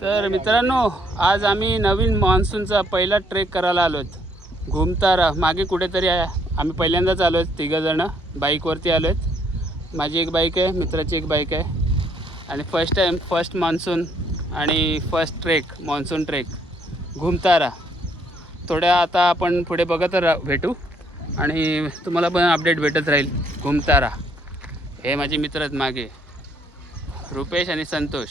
तर मित्रांनो आज आम्ही नवीन मान्सूनचा पहिला ट्रेक करायला आलो आहेत. घुमतारा मागे कुठेतरी आहे आम्ही पहिल्यांदाच आलो आहेत तिघंजणं. बाईकवरती आलो आहेत. माझी एक बाईक आहे मित्राची एक बाईक आहे. आणि फर्स्ट टाईम फर्स्ट मान्सून आणि फर्स्ट ट्रेक मान्सून ट्रेक घुमतारा. थोड्या आता आपण पुढे बघत रा भेटू. आणि तुम्हाला पण अपडेट भेटत राहील. घुमतारा. हे माझे मित्र आहेत मागे. रुपेश आणि संतोष.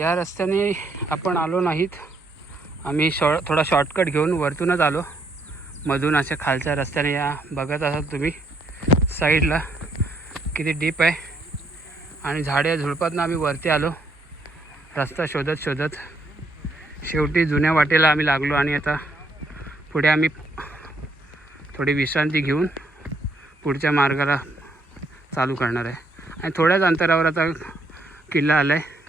या रस्त्याने आपण आलो नाहीत. आम्ही शॉ थोडा शॉर्टकट घेऊन वरतूनच आलो. मधून अशा खालच्या रस्त्याने या बघत असाल तुम्ही. साईडला किती डीप आहे. आणि झाडे झुडपातनं आम्ही वरती आलो. रस्ता शोधत शोधत शेवटी जुन्या वाटेला आम्ही लागलो आणि आता पुढे आम्ही थोडी विश्रांती घेऊन पुढच्या मार्गाला चालू करणार आहे. आणि थोड्याच अंतरावर आता किल्ला आला आहे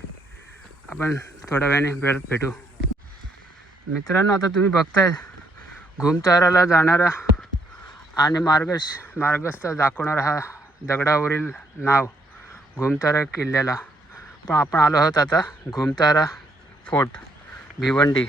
आपण थोड्या वेळाने वेळात भेटू. मित्रांनो आता तुम्ही बघताय घुमताराला जाणारा आणि मार्गश मार्गस्थ दाखवणारा हा दगडावरील नाव घुमतारा किल्ल्याला. पण आपण आलो आहोत आता घुमतारा फोर्ट भिवंडी.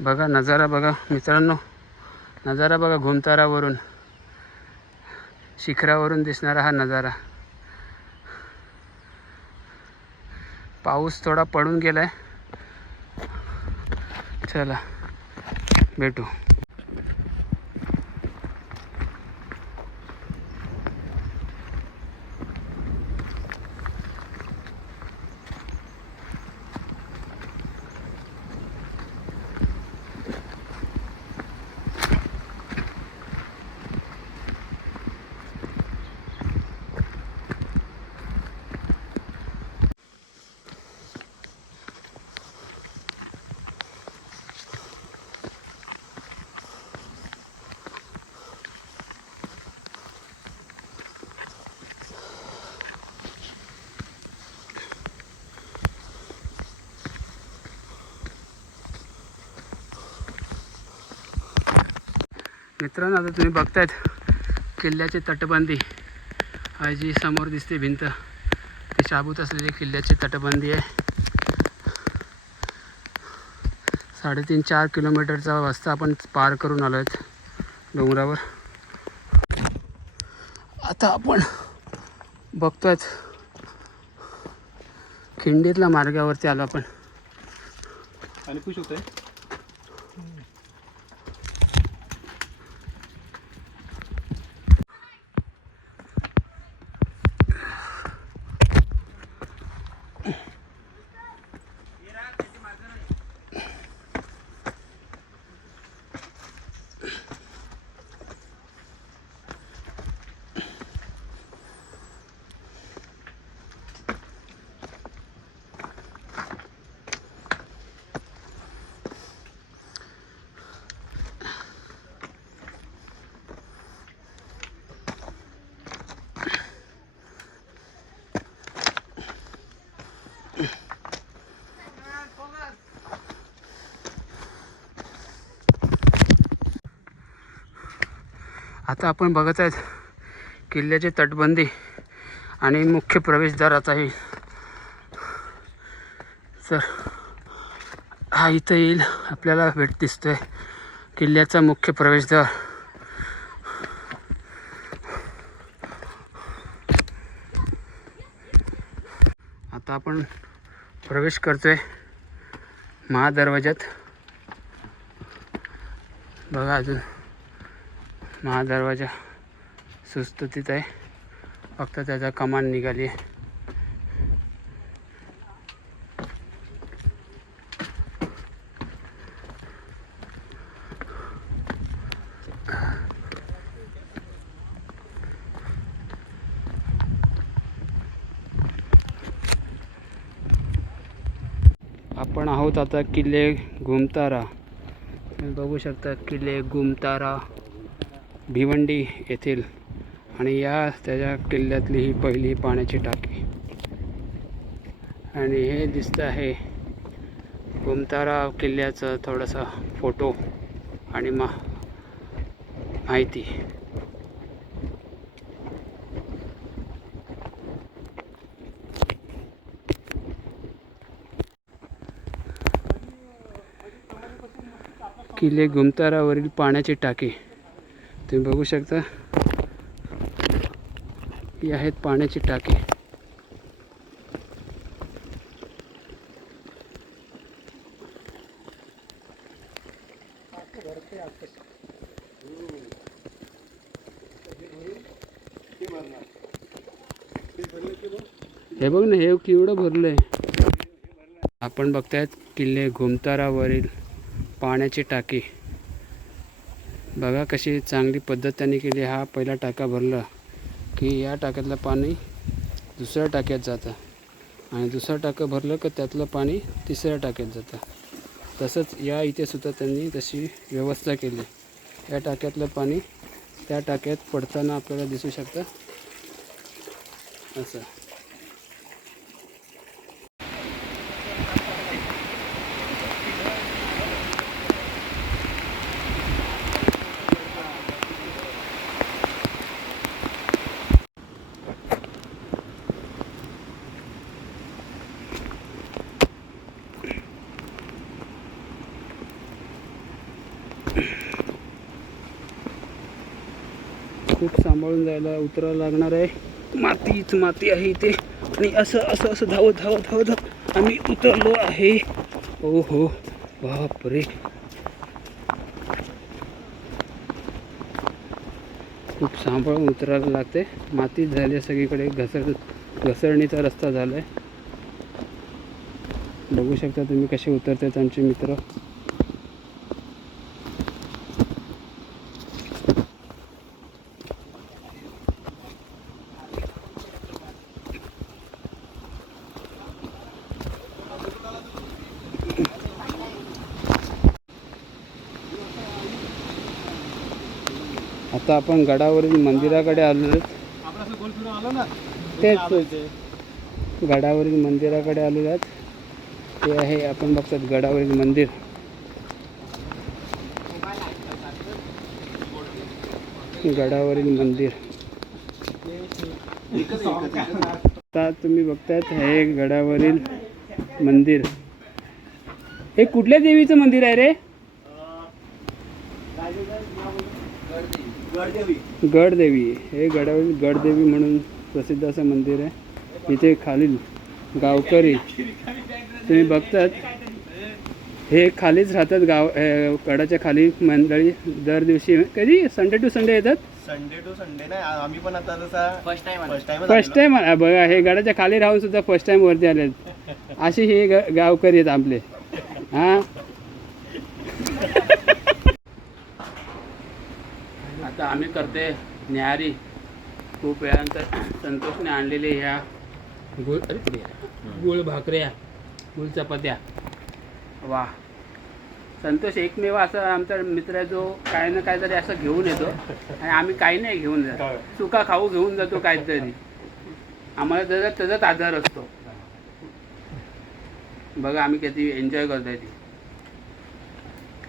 बघा नजारा बघा मित्रांनो. नजारा बघा घुमतारावरून. शिखरावरून दिसणारा हा नजारा. पाऊस थोडा पडून गेलाय. चला भेटू. मित्रांनो आता तुम्ही बघतायत किल्ल्याची तटबंदी. हा जी समोर दिसते भिंत ती शाबूत असलेली किल्ल्याची तटबंदी आहे. साडेतीन चार किलोमीटरचा रस्ता आपण पार करून आलो आहेत डोंगरावर. आता आपण बघतोय खिंडीतल्या मार्गावरती आलो आपण. आणि खुश होतंय आता आपण बघत आहेत किल्ल्याची तटबंदी आणि मुख्य प्रवेशद्वाराचाही. तर सर हा इथं येईल आपल्याला भेट दिसतोय. किल्ल्याचा मुख्य प्रवेशद्वार. आता आपण प्रवेश करतोय महादरवाज्यात. बघा अजून. महादरवाजा सुस्तुतीत आहे. फक्त त्याचा कमान निघाली आहे. आपण आहोत आता किल्ले घुमतारा तुम्ही बघू शकता किल्ले घुमतारा भिवंडी येथील आणि या त्याच्या किल्ल्यातली ही पहिली पाण्याची टाकी. आणि हे दिसतं आहे गुमतारा किल्ल्याचं थोडासा फोटो आणि मा माहिती. किल्ले गुमतारावरील पाण्याची टाकी. तुम्ही बघू शकता. ही आहेत पाण्याची टाकी. हे बघ ना हे केवढं भरलंय. आपण बघतायत किल्ले घुमतारावरील पाण्याची टाकी. बघा कशी चांगली पद्धत त्यांनी केली. हा पहिला टाका भरला की या टाक्यातलं पाणी दुसऱ्या टाक्यात जातं. आणि दुसरं टाकं भरलं की त्यातलं पाणी तिसऱ्या टाक्यात जातं. तसंच या इथे सुद्धा त्यांनी तशी व्यवस्था केली. या टाक्यातलं पाणी त्या टाक्यात पडताना आपल्याला दिसू शकतं. असं. खूप सांभाळून जायला उतरावं लागणार आहे. मातीच माती आहे इथे. आणि असं असं असं धावत धावत धावत धाव आम्ही उतरलो आहे. ओ हो बापरे. खूप सांभाळून उतरायला लागते. मातीच झाली आहे सगळीकडे. घसर घसरणीचा रस्ता झाला आहे बघू शकता तुम्ही कसे उतरतात आमचे मित्र. आता आपण गडावरील मंदिराकडे आलो आहोत. तेच. गडावरील मंदिराकडे आलेलो आहेत. ते आहे आपण बघतात गडावरील मंदिर. गडावरील मंदिर. आता तुम्ही बघतायत हे गडावरील मंदिर. हे कुठल्या देवीचं मंदिर आहे रे? गडदेवी. हे गडावरील गडदेवी म्हणून प्रसिद्ध असं मंदिर आहे. इथे खालील गावकरी तुम्ही बघतात. हे खालीच राहतात गाव गडाच्या खाली मंडळी. दर दिवशी कधी? संडे टू संडे येतात? संडे टू संडे नाही. आम्ही पण आता जसा first time first time first time बघा हे गडाच्या खाली राहून सुद्धा फर्स्ट टाइम वरती आले असे हे ग- गावकरी आहेत आपले. हा? आता आम्ही करते न्याहारी. खूप वेळानंतर संतोषने आणलेले ह्या गुळ. गुळ भाकऱ्या गुळ चपात्या. वा. संतोष एकमेव असा आमचा मित्र आहे जो काय ना काहीतरी असं घेऊन येतो. आणि आम्ही काही नाही घेऊन जातो. चुका खाऊ घेऊन जातो काहीतरी. आम्हाला त्याचा त्याचाच आधार असतो. बघा आम्ही किती एन्जॉय करतोय ती.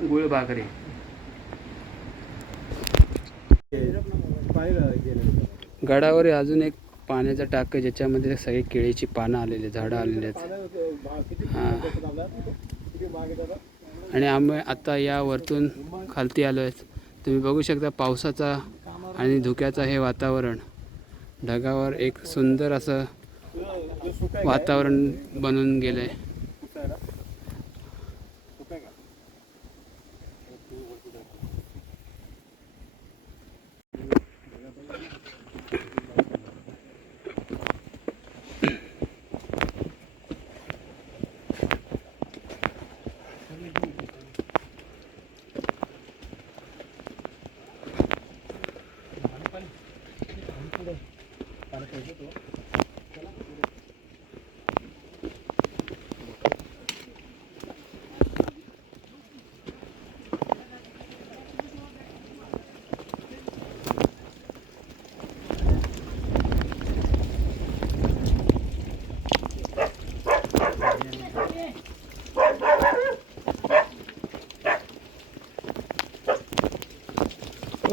गुळ भाकरी. गडावर अजून एक पाण्याचा टाक आहे ज्याच्यामध्ये सगळी केळीची पानं आलेली झाडं आलेली आहेत. हां. आणि आम्ही आता या वरतून खालती आलो आहेत. तुम्ही बघू शकता पावसाचा आणि धुक्याचा हे वातावरण. ढगावर एक सुंदर असं वातावरण बनून गेलं आहे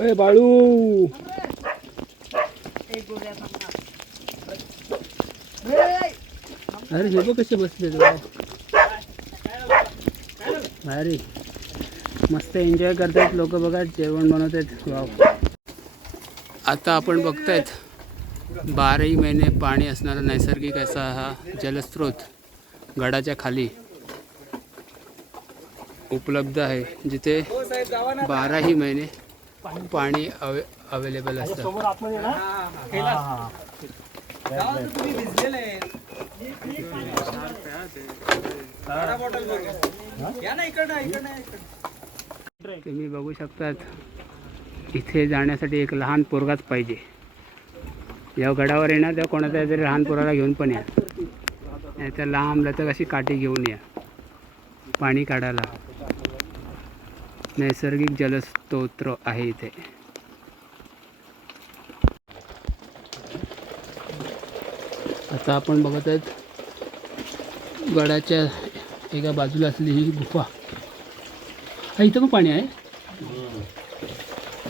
अरे बाळू. अरे हे बघ कसे बसले अरे मस्त एन्जॉय करतायत लोक बघा जेवण बनवतायत. वाव आता आपण बघतायत बाराही महिने पाणी असणारा नैसर्गिक असा हा जलस्रोत गडाच्या खाली उपलब्ध आहे जिथे बाराही महिने पाणी अवे अवेलेबल असतं. तुम्ही बघू शकतात इथे जाण्यासाठी एक लहान पोरगाच पाहिजे. जेव्हा गडावर येणार तेव्हा कोणाच्या तरी लहान पोराला घेऊन पण या. नाही तर लांब लचक अशी काठी घेऊन या. पाणी काढायला. नैसर्गिक जलस्तोत्र आहे इथे. आता आपण बघत आहेत गडाच्या एका बाजूला असलेली ही गुफा. हा इथं पण पाणी आहे?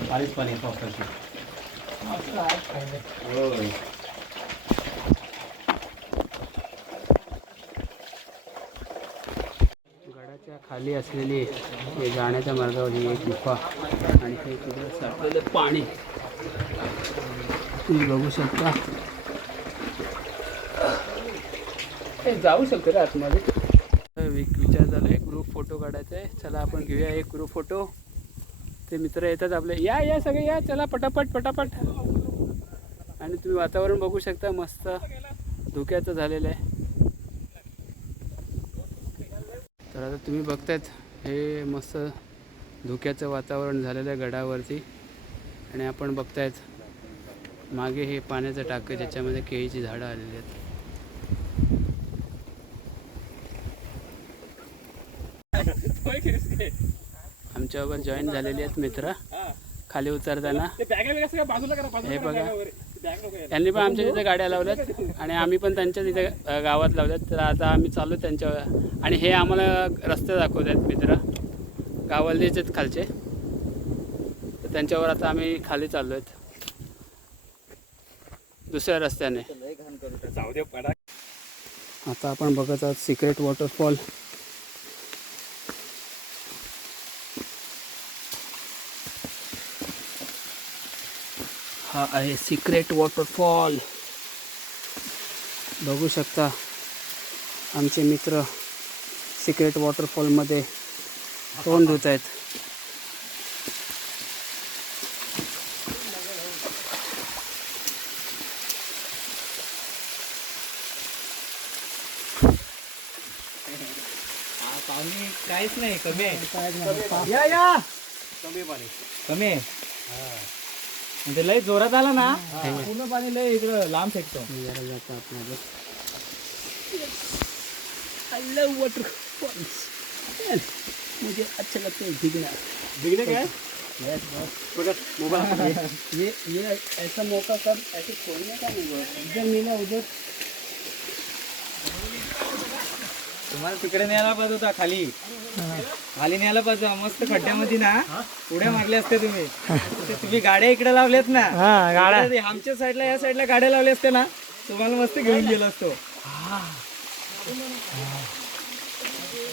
पाणीच पाणी आहे पावसाची होय. गडाच्या खाली असलेली हे जाण्याच्या मार्गावरची एक गुफा आणि हे तिकडे साठलेलं पाणी. तुम्ही बघू शकता. हे जाऊ शकतो रे आतमध्ये. विचार झाला एक ग्रुप फोटो काढायचा आहे. चला आपण घेऊया एक ग्रुप फोटो ते मित्र येतात आपले या या सगळे या चला पटापट पटापट. आणि तुम्ही वातावरण बघू शकता मस्त. धुक्याचं झालेलं आहे. तर आता तुम्ही बघतायत हे मस्त धुक्याचं वातावरण झालेलं आहे गडावरती. आणि आपण बघतायत मागे हे पाण्याचं टाकं ज्याच्यामध्ये केळीची झाडं आलेली आहेत. आमच्याबरोबर जॉईन झालेले आहेत मित्र. खाली उतरताना. हे. बघा. त्यांनी पण आमच्या तिथे गाड्या लावल्यात आणि आम्ही पण त्यांच्या तिथे गावात लावल्यात. तर आता आम्ही चाललो त्यांच्या आणि हे आम्हाला रस्ते दाखवत आहेत मित्र. गावालेच आहेत खालचे. तर त्यांच्यावर आता आम्ही खाली चाललो आहेत दुसऱ्या रस्त्याने. आता आपण बघत आहोत सिक्रेट वॉटरफॉल हा आहे सिक्रेट वॉटरफॉल. बघू शकता आमचे मित्र सिक्रेट वॉटरफॉलमध्ये तोंड धुत आहेत. काहीच नाही कमी आहे. या या. कमी पाणी. कमी आहे. म्हणजे लय जोरात आला ना? पूर्ण पाणी लय इकडं लांब फेकतो. लव मुझे अच्छा लगता है ये ये ऐसा मौका कब ऐसे छोड़ने का नहीं हुआ इधर मिला उधर तुम्हाला तिकडे न्यायला पाहिजे होता खाली. खाली न्यायला पाहिजे मस्त खड्ड्यामध्ये ना उड्या मारल्या असत्या तुम्ही. तुम्ही गाड्या इकडे लावल्यात ना. गाड्या. आमच्या साईडला या साईडला गाड्या लावल्या असत्या ना. तुम्हाला मस्त घेऊन गेलो असतो.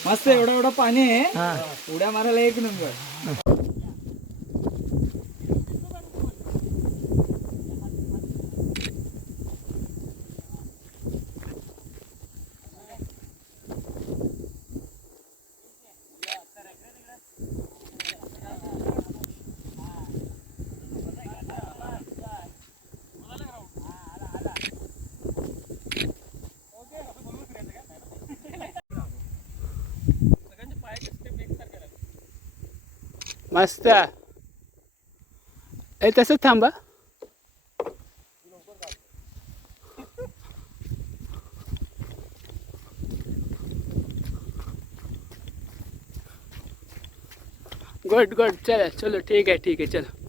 मस्त एवढा एवढा पाणी आहे. उड्या मारायला एक नंबर. मस्त ए तसंच थांबा गुड गुड चला चलो ठीक आहे ठीक आहे चलो